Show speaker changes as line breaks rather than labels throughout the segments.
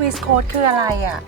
วิสโคตคืออะไรอะ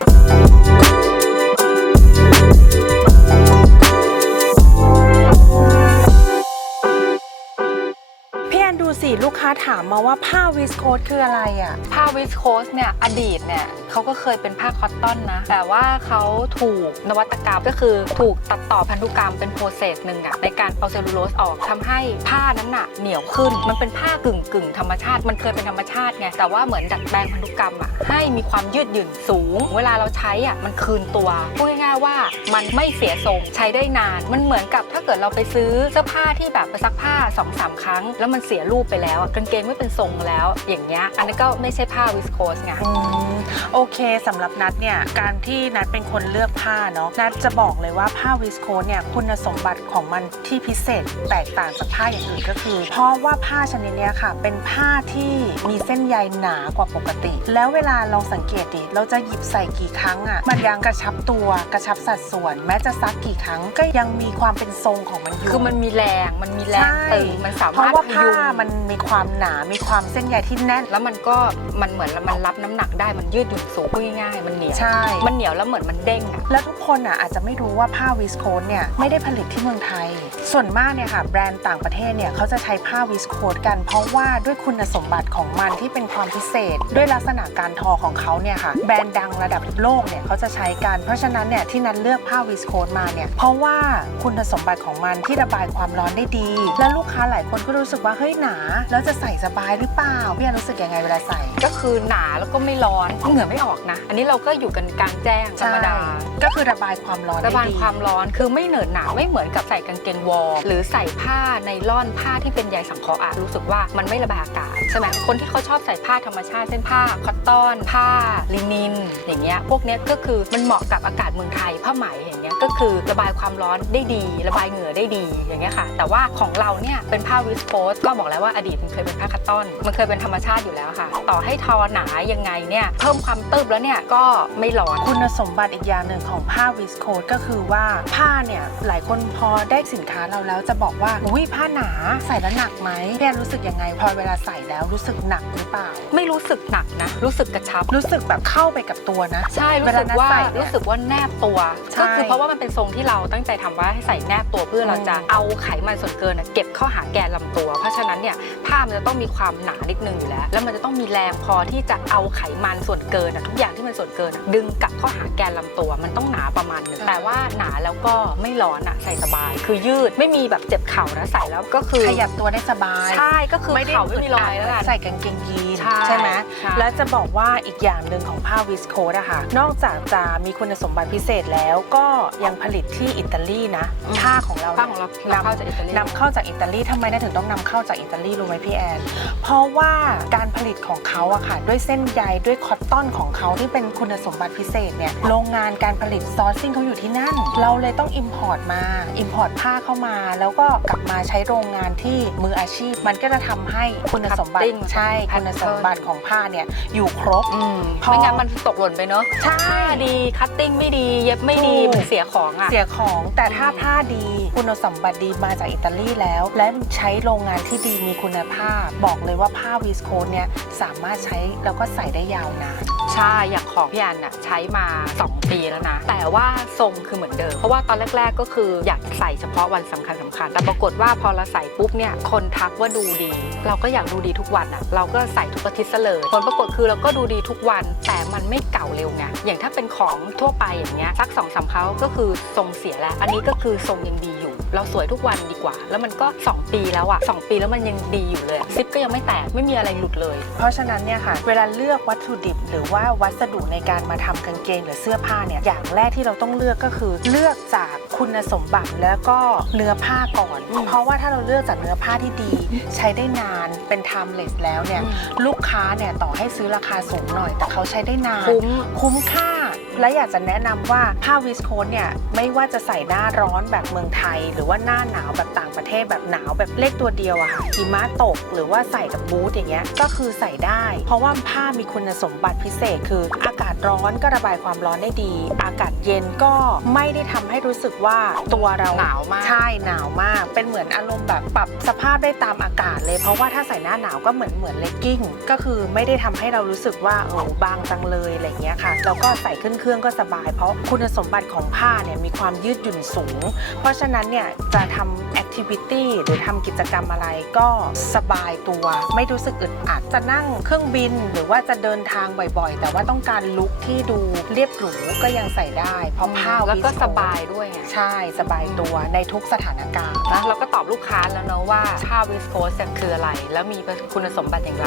อนดูสิลูกค้าถามมาว่าผ้าวิสโคตคืออะไรอะ
ผ้าวิสโคสเนี่ยอดีตเนี่ยเขาก็เคยเป็นผ้าคอตตอนนะ แต่ว่าเขาถูกนวัตกรรมก็คือถูกตัดต่อพันธุกรรมเป็นโปรเซสหนึ่งอะในการเอาเซลลูโลสออกทำให้ผ้านั้นน่ะเหนียวขึ้น มันเป็นผ้ากึ่งกึ่งธรรมชาติ มันเคยเป็นธรรมชาติไง แต่ว่าเหมือนดัดแปลงพันธุกรรมอะให้มีความยืดหยุ่นสูง เวลาเราใช้อะมันคืนตัว พูดง่ายๆว่ามันไม่เสียทรงใช้ได้นาน มันเหมือนกับถ้าเกิดเราไปซื้อเสื้อผ้าที่แบบไปซักผ้า2อสาครั้ง แล้วมันเสียรูปไปแล้วอะกางเกงไม่เป็นทรงแล้ว อย่างเงี้ยอันนั้นก็ไม่ใช่ผ้าวิสโคสไง
อืมโอเคสำหรับนัดเนี่ย การที่นัดเป็นคนเลือกผ้าเนาะนัดจะบอกเลยว่าผ้าวิสโคสเนี่ยคุณสมบัติของมันที่พิเศษแตกต่างจากผ้าอย่างอื่นก็คือ เพราะว่าผ้าชนิดเนี้ยค่ะ เป็นผ้าที่มีเส้นใยหนากว่าปกติ แล้วเวลาลองสังเกตดิเราจะหยิบใส่กี่ครั้งอะ่ะมันยังกระชับตัวกระชับสัดส่วน แม้จะซักกี่ครั้งก็ยังมีความเป็นทรงของมันอยู่
คือมันมีแรงมันมีแรง
ใช่
ตึงมันสา
เพราะ
มารถ
ว่า
พ
ผ้า
ยุง
มันมีความหนา มีความเส้นใยที่แน่น
แล้วมันก็มันเหมือนมันรับน้ำหนักได้มันยืดหยุ่นสูงพูดง่ายๆมันเหนียว
ใช่
มันเหนียวแล้วเหมือนมันเด้งอะ
แล้วทุกคนอะอาจจะไม่รู้ว่าผ้าวิสโคสเนี่ยไม่ได้ผลิตที่เมืองไทย ส่วนมากเนี่ยค่ะแบรนด์ต่างประเทศเนี่ยเขาจะใช้ผ้าวิสโคสกัน เพราะว่าด้วยคุณสมบัติของมันที่เป็นความพิเศษ ด้วยลักษณะการทอของเขาเนี่ยค่ะแบรนด์ดังระดับโลกเนี่ยเขาจะใช้กันเพราะฉะนั้นเนี่ยที่นันเลือกผ้าวิสโคสมาเนี่ยเพราะว่าคุณสมบัติของมันที่ระบายความร้อนได้ดี และลูกค้าหลายคนก็รู้สึกว่าเฮ้ยหนา แล้วจะใส่สบายหรือเปล่าพี่แอนรู้สึกยังไงเวลาใส่
ก็คือหนาแล้วก็ไม่ร้อนเหงื่อไม่ออกนะ อันนี้เราก็อยู่กันกลางแจ้งธรรมดา
ก็คือระบายความร้อนได้
ระบาย
ดี
ความร้อนคือไม่เหนอะหนาไม่เหมือนกับใส่กางเกงวอร์มหรือใส่ผ้าในล่อนผ้าที่เป็นใยสังเคราะห์อะรู้สึกว่ามันไม่ระบายอากาศใช่ไหมคนที่เขาชอบใส่ผ้าธรรมชาติเส้นผ้าคอตตอนผ้าลินิน อย่างเงี้ยพวกเนี้ยก็คือมันเหมาะกับอากาศเมืองไทยผ้าไหมอย่างเงี้ยก็คือระบายความร้อนได้ดี ระบายเหงื่อได้ดีอย่างเงี้ยค่ะ แต่ว่าของเราเนี่ยเป็นผ้าวิสโคสก็บอกแล้วว่าอดีตมันเคยเป็นผ้าคัตตอน มันเคยเป็นธรรมชาติอยู่แล้วค่ะ ต่อให้ทอหนายังไงเนี่ยเพิ่มความตึบแล้วเนี่ยก็ไม่ร้อน
คุณสมบัติอีกอย่างหนึ่งของผ้าวิสโคสก็คือว่าผ้าเนี่ยหลายคนพอได้สินค้าเราแล้วจะบอกว่าอุ้ยผ้าหนาใส่แล้วหนักไหมพี่แอนรู้สึกยังไง พอเวลาใส่แล้วรู้สึกหนักหรือเปล่า
ไม่รู้สึกหนักนะ รู้สึกกระชับ
รู้สึกแบบเข้าไปกับตัวนะ
ใช่
เว
รู้
ลา
สึก
นั้น
ว่า
ใส่เนี่ย
รู้สึกว่าแนบตัว
ใช่
ก็คือเพราะว่ามันเป็นทรงที่เราตั้งใจทำว่าให้ใส่แนบตัวเพื่อเราจะ
อืม
เอาไขมันส่วนเกินน่ะเก็บเข้าหาแกนลำตัว เพราะฉะนั้นเนี่ยผ้ามันจะต้องมีความหนานิดนึงอยู่แล้ว แล้วมันจะต้องมีแรงพอที่จะเอาไขมันส่วนเกินน่ะทุกอย่างที่มันส่วนเกินน่ะดึงกลับเข้าหาแกนลำตัว มันต้องหนาประมาณหนึงแต่ว่าหนาแล้วก็ไม่ร้อนอะใส่สบาย คือยืดไม่มีแบบเจ็บเข่านะใส่แล้วก็คือ
ขยับตัวได้สบาย
ใช่ก็คือ
ไม่ได้
เข่าไม่มีรอยแล้วกัน
ใส่กางเกงยีน
ใช่
ไหม
ใช่
และจะบอกว่าอีกอย่างหนึ่งของผ้าวิสโคสอะค่ะนอกจากจะมีคุณสมบัติพิเศษแล้วก็ยังผลิตที่อิตาลีนะผ้าของเรา
ผ้าของเรา
นำ
นำเข้าจากอิตาลี
นำเข้าจากอิตาลีทำไมนะถึงต้องนำเข้าจากอิตาลีรู้ไหมพี่แอน เพราะว่าการผลิตของเขาอะค่ะ ด้วยเส้นใยด้วยคอตตอนของเขาที่เป็นคุณสมบัติพิเศษเนี่ยโรงงานการผลิตซอร์ซิ่งเขาอยู่ที่นั่น เราเลยต้องอิมพอร์ตมาอิมพอร์ตผ้าเข้ามา แล้วก็กลับมาใช้โรงงานที่มืออาชีพ มันก็จะทำให้คุณสมบัติ
Cutting
ใช่
pattern
คุณสมบัติของผ้าเนี่ยอยู่ครบ
อืม
พอ
ไม่งั้นมันตกหล่นไปเนอะ
ใช่
ผ้าดีคัตติ้งไม่ดี เย็บไม่ดี
ถูก
มันเสียของอะ
เสียของแต่ถ้า
อืม
ผ้าดี คุณสมบัติดีมาจากอิตาลีแล้ว และใช้โรงงานที่ดีมีคุณภาพ บอกเลยว่าผ้าวิสโคสเนี่ยสามารถใช้แล้วก็ใส่ได้ยาวนาน
ใช่อย่างของพี่อันน่ะใช้มา 2 ปีแล้วนะ แต่ว่าทรงคือเหมือนเดิม เพราะว่าตอนแรก ๆ ก็คืออยากใส่เฉพาะวันสำคัญสคัญๆแต่ปรากฏว่าพอเราใส่ปุ๊บเนี่ยคนทักว่าดูดี เราก็อยากดูดีทุกวันอะเราก็ใส่ทุกอาทิตย์เลย ผลปรากฏคือเราก็ดูดีทุกวัน แต่มันไม่เก่าเร็วไงอย่างถ้าเป็นของทั่วไปอย่างเงี้ยสักสองสามเขาก็คือทรงเสียแล้ว อันนี้ก็คือทรงยังดีอยู่ เราสวยทุกวันดีกว่า แล้วมันก็ 2 ปีแล้วอะสองปีแล้วมันยังดีอยู่เลยอะซิปก็ยังไม่แตกไม่มีอะไรหลุดเลย
เพราะฉะนั้นเนี่ยค่ะ เวลาเลือกวัตถุดิบ หรือว่าวัสดุในการมาทำกางเกงหรือเสื้อผ้าเนี่ยอย่างแรกที่เราต้องเลือกก็คือ เลือกจากคุณสมบัติแล้วก็เนื้อผ้าก่อน
อืม
เพราะว่าถ้าเราเลือกจากเนื้อผ้าที่ดี ใช้ได้นานเป็น timeless แล้วเนี่ย
อืม
ลูกค้าเนี่ยต่อให้ซื้อราคาสูงหน่อย แต่เขาใช้ได้นาน
คุ้ม
คุ้มค่า และอยากจะแนะนำว่าผ้าวิสโคสเนี่ยไม่ว่าจะใส่หน้าร้อนแบบเมืองไทย หรือว่าหน้าหนาวแบบต่างประเทศแบบหนาวแบบเลขตัวเดียวอะค่ะหิมะตกหรือว่าใส่กับบูทอย่างเงี้ยก็คือใส่ได้ เพราะว่าผ้ามีคุณสมบัติพิเศษ คืออากาศร้อนก็ระบายความร้อนได้ดี อากาศเย็นก็ไม่ได้ทำให้รู้สึกว่าตัวเรา
หนาวมาก
ใช่หนาวมาก เป็นเหมือนอารมณ์แบบปรับสภาพได้ตามอากาศเลย เพราะว่าถ้าใส่หน้าหนาวก็เหมือนเหมือนเลกกิ้งก็คือไม่ได้ทำให้เรารู้สึกว่าโอ้บางจังเลยอะไรเงี้ยค่ะแล้วก็ใส่ขึ้นเครื่องก็สบาย เพราะคุณสมบัติของผ้าเนี่ยมีความยืดหยุ่นสูง เพราะฉะนั้นเนี่ยจะทำแอคทิวิตี้หรือทำกิจกรรมอะไรก็สบายตัว ไม่รู้สึกอึดอัดจะนั่งเครื่องบินหรือว่าจะเดินทางบ่อยๆ แต่ว่าต้องการลุคที่ดูเรียบหรูก็ยังใส่ได้ เพราะผ้า
แล้วก็
วิสโค
สบายด้วยไง
ใช่สบายตัวในทุกสถานการณ์
นะเราก็ตอบลูกค้าแล้วเนอะว่าผ้าวิสโคสเนี่ยคืออะไร แล้วมีคุณสมบัติอย่างไร